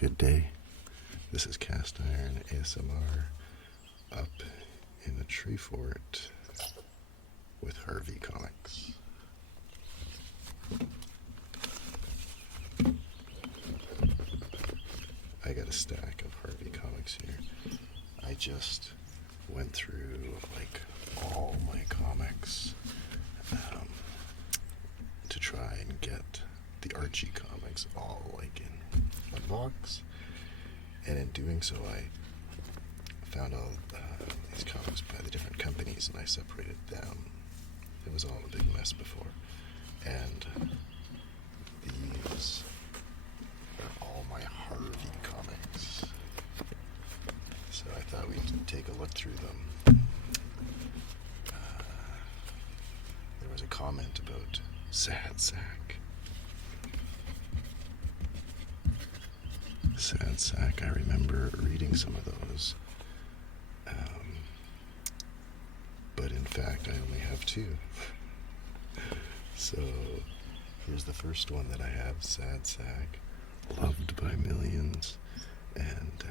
Good day. This is Cast Iron ASMR up in a tree fort with Harvey Comics. I got a stack of Harvey Comics here. I just went through like all my comics to try and get the Archie comics all like in one box, and in doing so I found all these comics by the different companies and I separated them. It was all a big mess before, and these are all my Harvey comics, so I thought we'd take a look through them. There was a comment about Sad Sack. Sad Sack, I remember reading some of those, but in fact I only have two. So here's the first one that I have, Sad Sack, loved by millions, and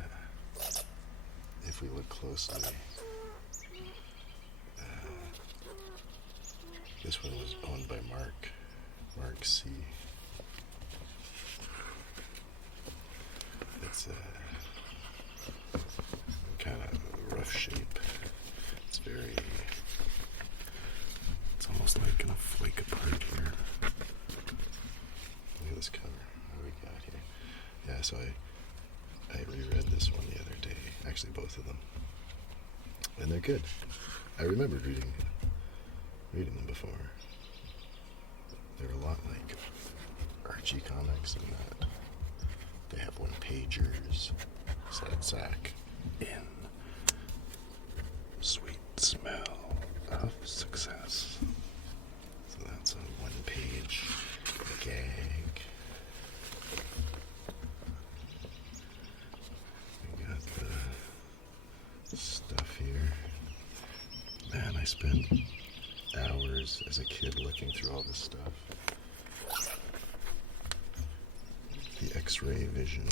if we look closely, this one was owned by Mark C. It's a kind of rough shape. It's almost like gonna flake apart here. Look at this cover. What do we got here? Yeah, so I reread this one the other day. Actually, both of them. And they're good. I remembered reading them before. They're a lot like Archie comics in that they have one-pagers. Sad Sack in Sweet Smell of Success. So that's a one-page gag. We got the stuff here. Man, I spent hours as a kid looking through all this stuff. The X-ray vision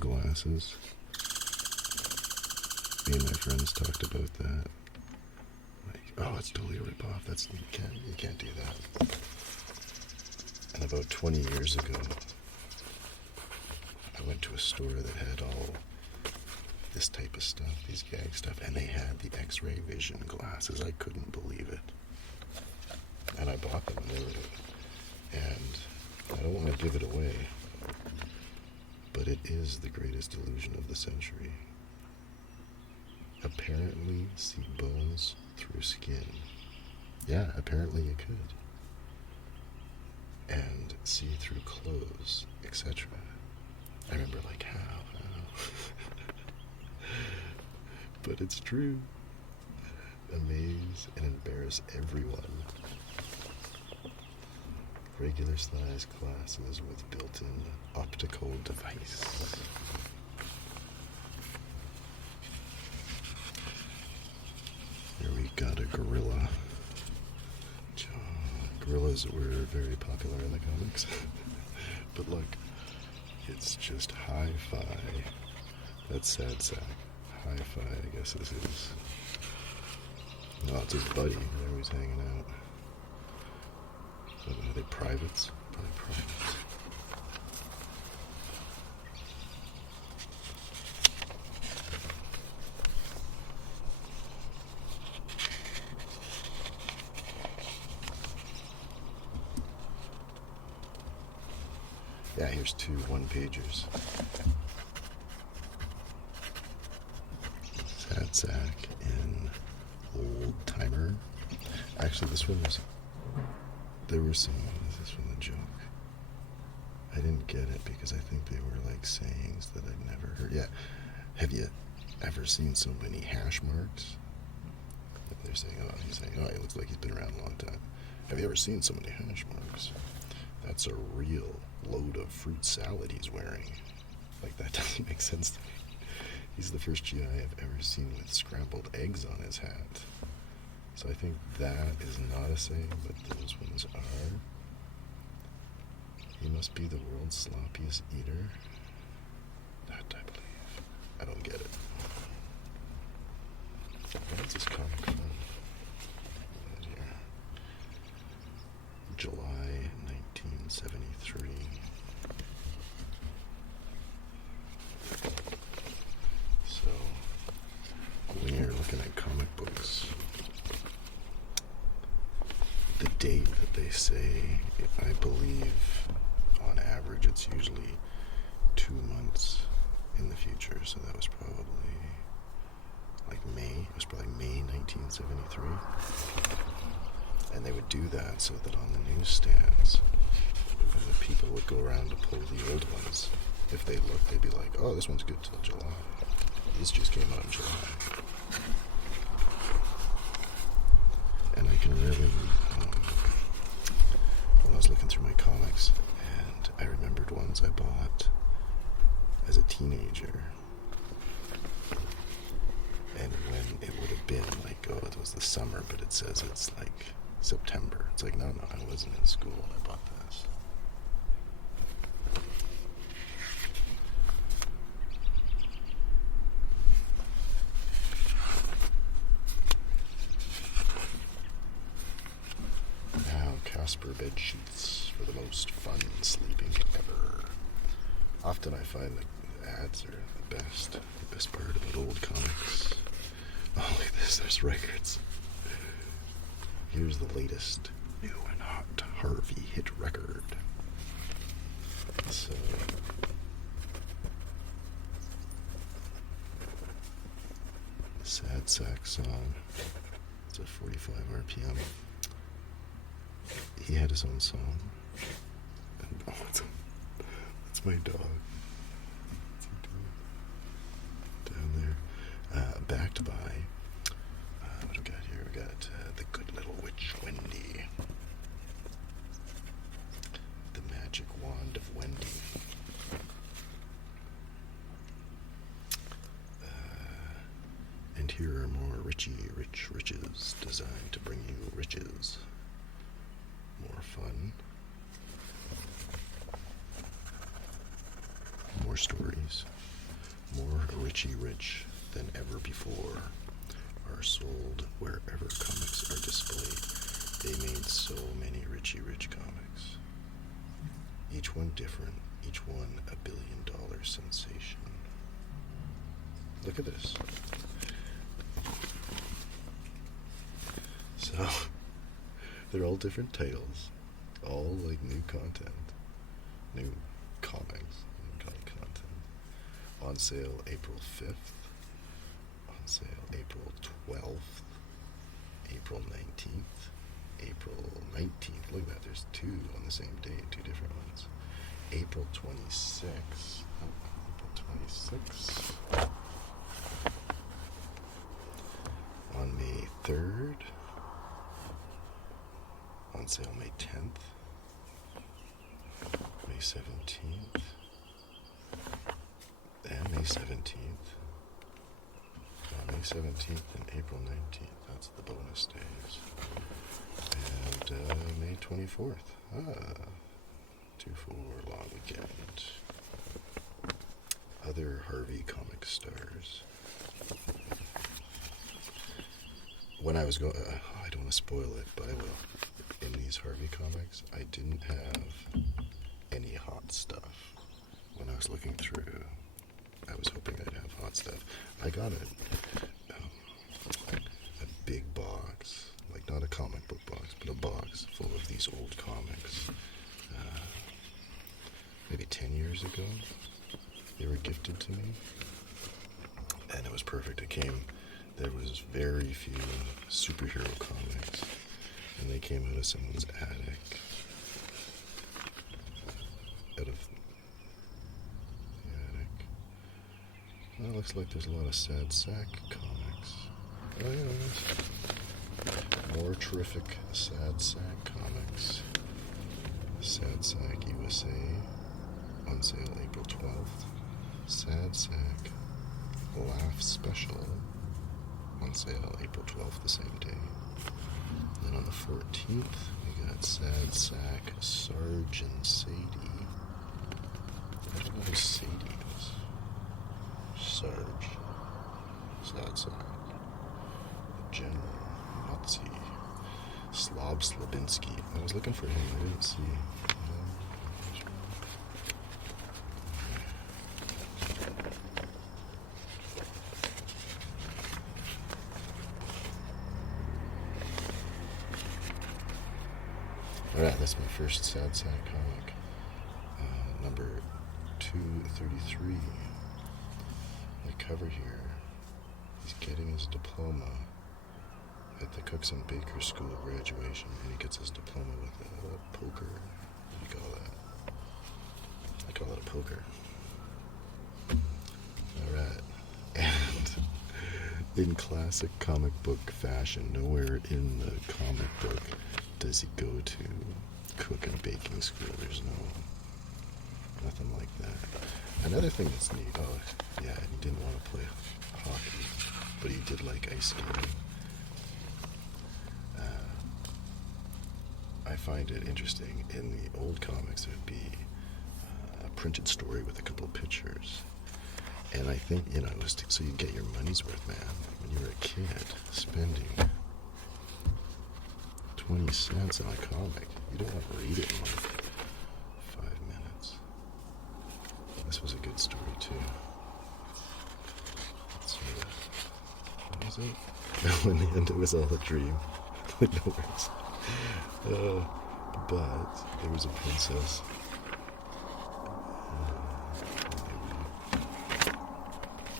glasses. Me and my friends talked about that. Like, oh, it's totally a rip-off. You can't do that. And about 20 years ago, I went to a store that had all this type of stuff, these gag stuff, and they had the X-ray vision glasses. I couldn't believe it. And I bought them, and I don't want to give it away, but it is the greatest illusion of the century. Apparently see bones through skin. Yeah, apparently you could. And see through clothes, etc. I remember like, how? But it's true. Amaze and embarrass everyone. Regular size glasses with built-in optical device. Here we got a gorilla. Gorillas were very popular in the comics. But look, it's just hi-fi. That's Sad Sack. Hi-fi, I guess this is. No, it's his buddy. They're always hanging out. Are they privates? Probably privates. Yeah, here's two one-pagers. Sad Sack in Old Timer. Actually, there were some, is this one a joke? I didn't get it because I think they were like sayings that I'd never heard. Yeah, have you ever seen so many hash marks? He's saying, oh, he looks like he's been around a long time. Have you ever seen so many hash marks? That's a real load of fruit salad he's wearing. Like, that doesn't make sense to me. He's the first GI I've ever seen with scrambled eggs on his hat. So I think that is not a saying, but those ones are. He must be the world's sloppiest eater. That I believe. I don't get it. What's this comic from? Here. July 1973. So, when you're looking at comic books, the date that they say, I believe, on average, it's usually 2 months in the future. So that was probably like May. It was probably May 1973. And they would do that so that on the newsstands, when the people would go around to pull the old ones, if they looked, they'd be like, oh, this one's good till July. This just came out in July. And I can really, when I was looking through my comics, and I remembered ones I bought as a teenager. And when it would have been like, oh, it was the summer, but it says it's like September. It's like, no, I wasn't in school when I bought this. Now, Casper bed sheets for the most fun sleeping ever. Often I find the ads are the best part about old comics. Oh, look at this, there's records. Here's the latest new and hot Harvey hit record. So, Sad Sack song. It's a 45 RPM. He had his own song. And, oh, that's my dog. What's he doing? Down there. Backed by, what do we got here? We got the good little witch Wendy. The magic wand of Wendy. And here are more rich riches designed to bring you riches. More fun. More stories. More rich than ever before are sold wherever comics are displayed. They made so many rich comics. Each one different, each one $1 billion sensation. Look at this. So, they're all different titles, all like new content, new comics, new content. On sale April 5th. On sale April 12th, April 19th, April 19th. Look at that, there's two on the same day, two different ones. April 26th. April 26th. On May 3rd. On sale May 10th. May 17th. And May 17th. May 17th and April 19th. That's the bonus days. And May 24th. 2-4 long weekend. Other Harvey comic stars. When I was going, I don't want to spoil it, but I will. In these Harvey comics, I didn't have any hot stuff. When I was looking through, I was hoping I'd have hot stuff. I got a big box, like not a comic book box, but a box full of these old comics. Maybe 10 years ago, they were gifted to me, and it was perfect. There was very few superhero comics, and they came out of someone's attic, out of the attic. Well, it looks like there's a lot of Sad Sack comics. Oh yeah, more terrific Sad Sack comics. Sad Sack USA, on sale April 12th. Sad Sack Laugh Special, on sale April 12th, the same day. Then on the 14th, we got Sad Sack Sergeant Sadie. Mercedes. Sarge. Sad Sack. General. Nazi. Slav Slavinsky. I was looking for him. I didn't see. Alright, that's my first Sad Sack comic. Number 233. The cover here. He's getting his diploma at the Cooks and Bakers School graduation, and he gets his diploma with a poker. What do you call that? I call it a poker. Alright. And in classic comic book fashion, nowhere in the comic book does he go to cook and baking school. There's nothing like that. Another thing that's neat, he didn't want to play hockey, but he did like ice skating. I find it interesting, in the old comics there'd be a printed story with a couple of pictures. And I think, it was so you get your money's worth, man. When you were a kid, spending 20 cents on a comic, you don't want to read it in like 5 minutes. This was a good story too. What was it? In the end, it was all a dream. No words. But there was a princess.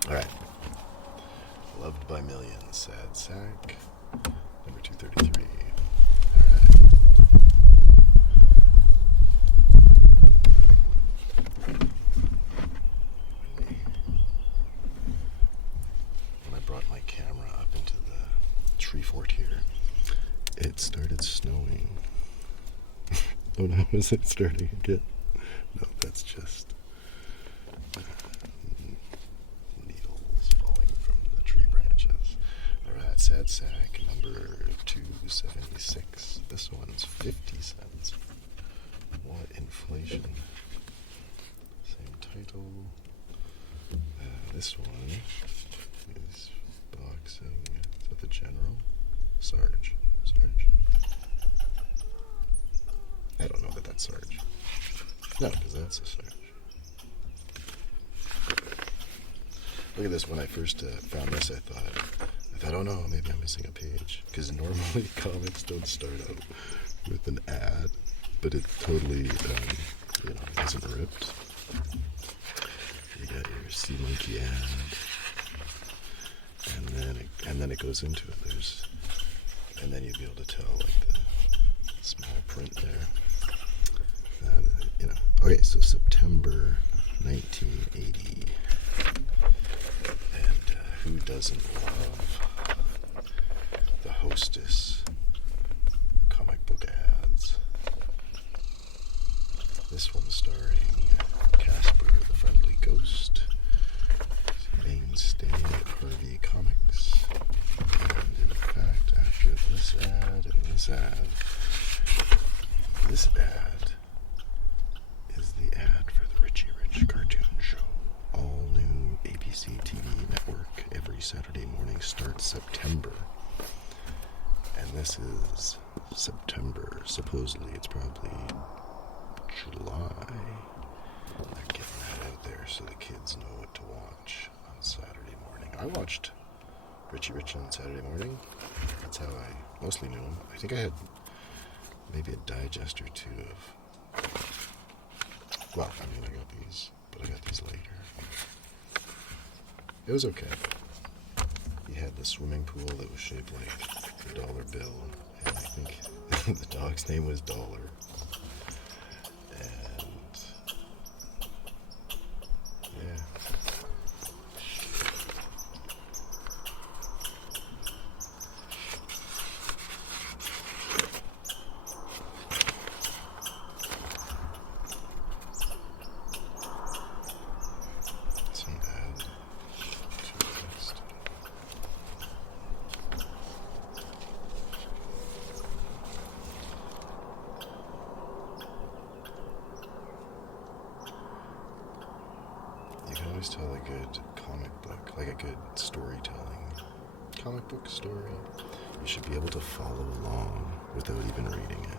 Alright. Loved by Millions. Sad Sack. Number 233. When I brought my camera up into the tree fort here, it started snowing. Oh no, is it starting again? No, that's just needles falling from the tree branches. Alright, Sad Sack, number 276. This one's 50 cents. What inflation? Same title. This one is boxing. Is that the General? Sarge. I don't know that that's Sarge. No, because that's a Sarge. Look at this. When I first found this, I thought, oh no, maybe I'm missing a page. Because normally comics don't start out with an ad, but it totally, isn't ripped. You got your Sea Monkey ad, and then it goes into it. And then you'll be able to tell like the small print there. Okay, so September 1980, and who doesn't love the Hostess comic book ads? This one starring Casper the Friendly Ghost, mainstay at Harvey Comics, and in fact, after this ad and this ad is the ad for the Richie Rich cartoon show. All new ABC TV network every Saturday morning starts September. And this is September. Supposedly it's probably July. They're getting that out there so the kids know what to watch on Saturday morning. I watched Richie Rich on Saturday morning. That's how I mostly knew him. I think I had maybe a digest or two of... Well, I got these, but I got these later. It was okay. He had the swimming pool that was shaped like a dollar bill, and I think the dog's name was Dollar. And... yeah. always tell a good comic book, like a good storytelling comic book story, you should be able to follow along without even reading it.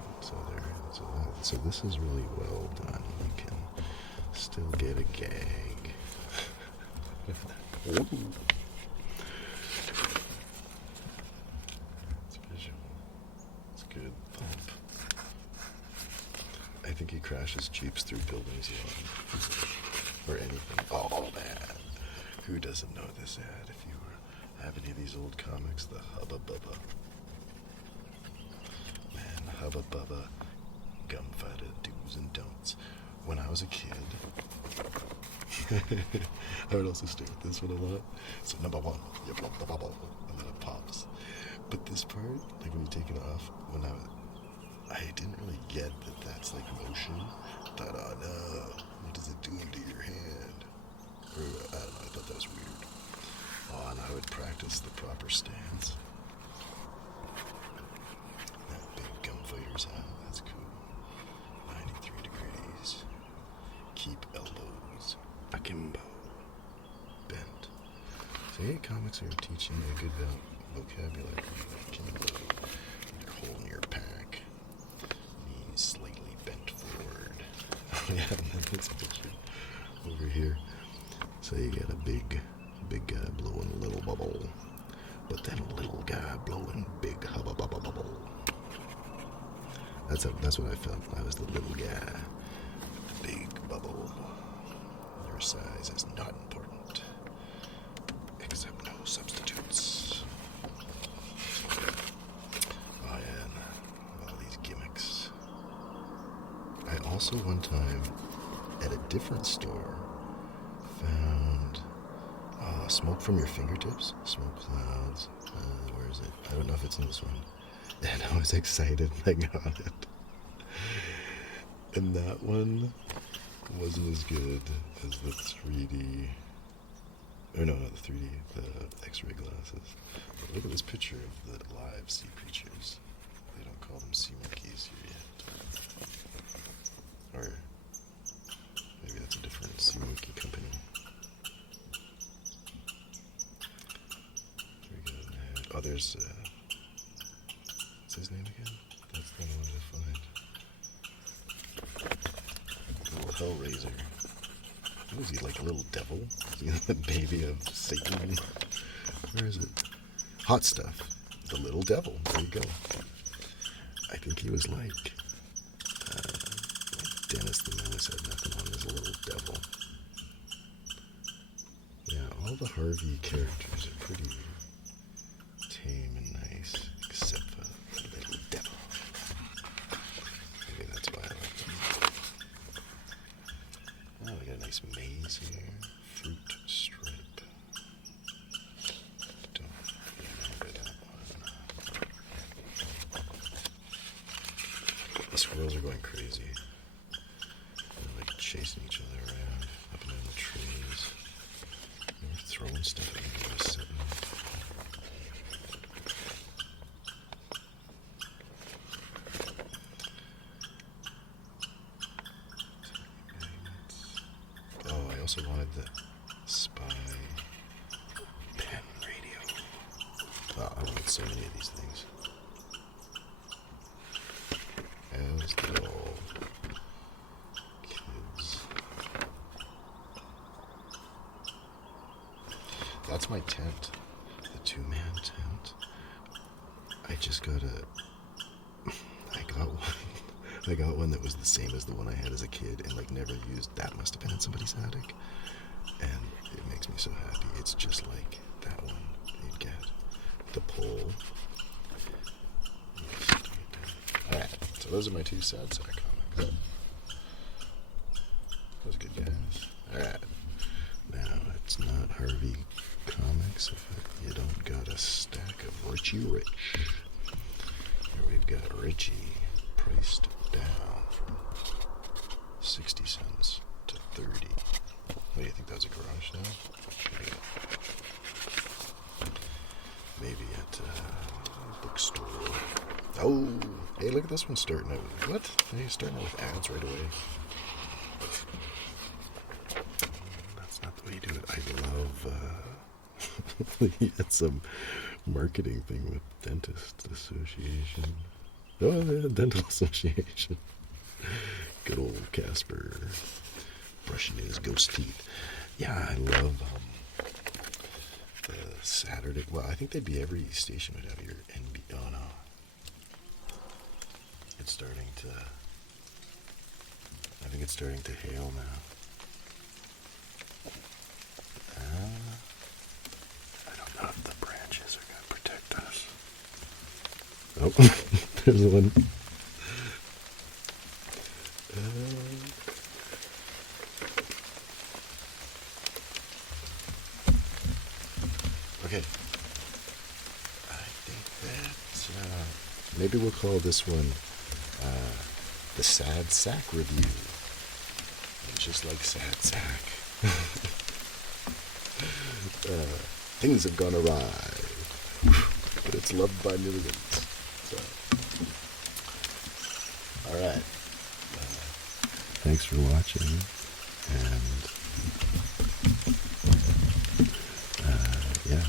So this is really well done. You can still get a gag. It's visual. It's good thump. I think he crashes jeeps through buildings a lot. Or anything. Oh man. Who doesn't know this ad? If you have any of these old comics, the Hubba Bubba. Man, Hubba Bubba, gunfighter do's and don'ts. When I was a kid, I would also stare at this one a lot. So number one, you flop the bubble, and then it pops. But this part, like when you take it off, I didn't really get that that's like motion. Ta-da, no. What does it do to your hand? Or, I don't know, I thought that was weird. Oh, and I would practice the proper stance. That big gunfighter's hat, that's cool. 93 degrees. Keep elbows akimbo. Bent. So yeah, comics are teaching you a good vocabulary. Akimbo. Your hole in your pack. Knees slightly bent forward. Oh yeah, and then this picture over here. So you got a big guy blowing a little bubble, but then a little guy blowing big hubba bubba bubble. That's what I felt. I was the little guy with the big bubble. Your size is not important, except no substitutes. Oh yeah, all these gimmicks. I also one time at a different store found smoke from your fingertips, smoke clouds. Where is it? I don't know if it's in this one. And I was excited I got it. And that one wasn't as good as the 3D. Or no, not the 3D, the X-ray glasses. But look at this picture of the live sea creatures. They don't call them sea monkeys here yet. Or maybe that's a different sea monkey company. Oh, there's, what's his name again? That's the one I wanted to find. Little Hellraiser. What is he, like a little devil? Is he the baby of Satan? Where is it? Hot Stuff. The little devil. There you go. I think he was like Dennis the Menace had nothing on his little devil. Yeah, all the Harvey characters are pretty tame and nice, except for the little devil. Maybe that's why I like them. Oh, we got a nice maze here. Fruit stripe. Don't remember that one. The squirrels are going crazy. They're like chasing each other around up and down the trees. They're throwing stuff at me. Just sitting. I also wanted the spy pen radio. Oh, I wanted so many of these things. As did all kids. That's my tent. The 2-man tent. I just got I got one that was the same as the one I had as a kid and like never used. That must have been in somebody's attic. And it makes me so happy. It's just like that one you'd get. The pole. Alright, so those are my 2 sad sack comics. Those are good guys. Alright. Now, it's not Harvey Comics if you don't got a stack of Richie Rich. Here we've got Richie priced down from 60 cents to 30. What do you think, that was a garage sale? Maybe at a bookstore. Oh, hey, look at this one starting out. What? He's starting out with ads right away. That's not the way you do he had some marketing thing with Dentist Association. Oh, yeah, Dental Association. Good old Casper brushing his ghost teeth. Yeah, I love the Saturday. Well, I think they'd be every station would have your NB. Oh no, it's starting to. I think it's starting to hail now. I don't know if the branches are going to protect us. Oh, there's one. Okay. I think that's. Maybe we'll call this one the Sad Sack Review. And just like Sad Sack. Things have gone awry, but it's loved by millions. So, all right. Thanks for watching, and yeah.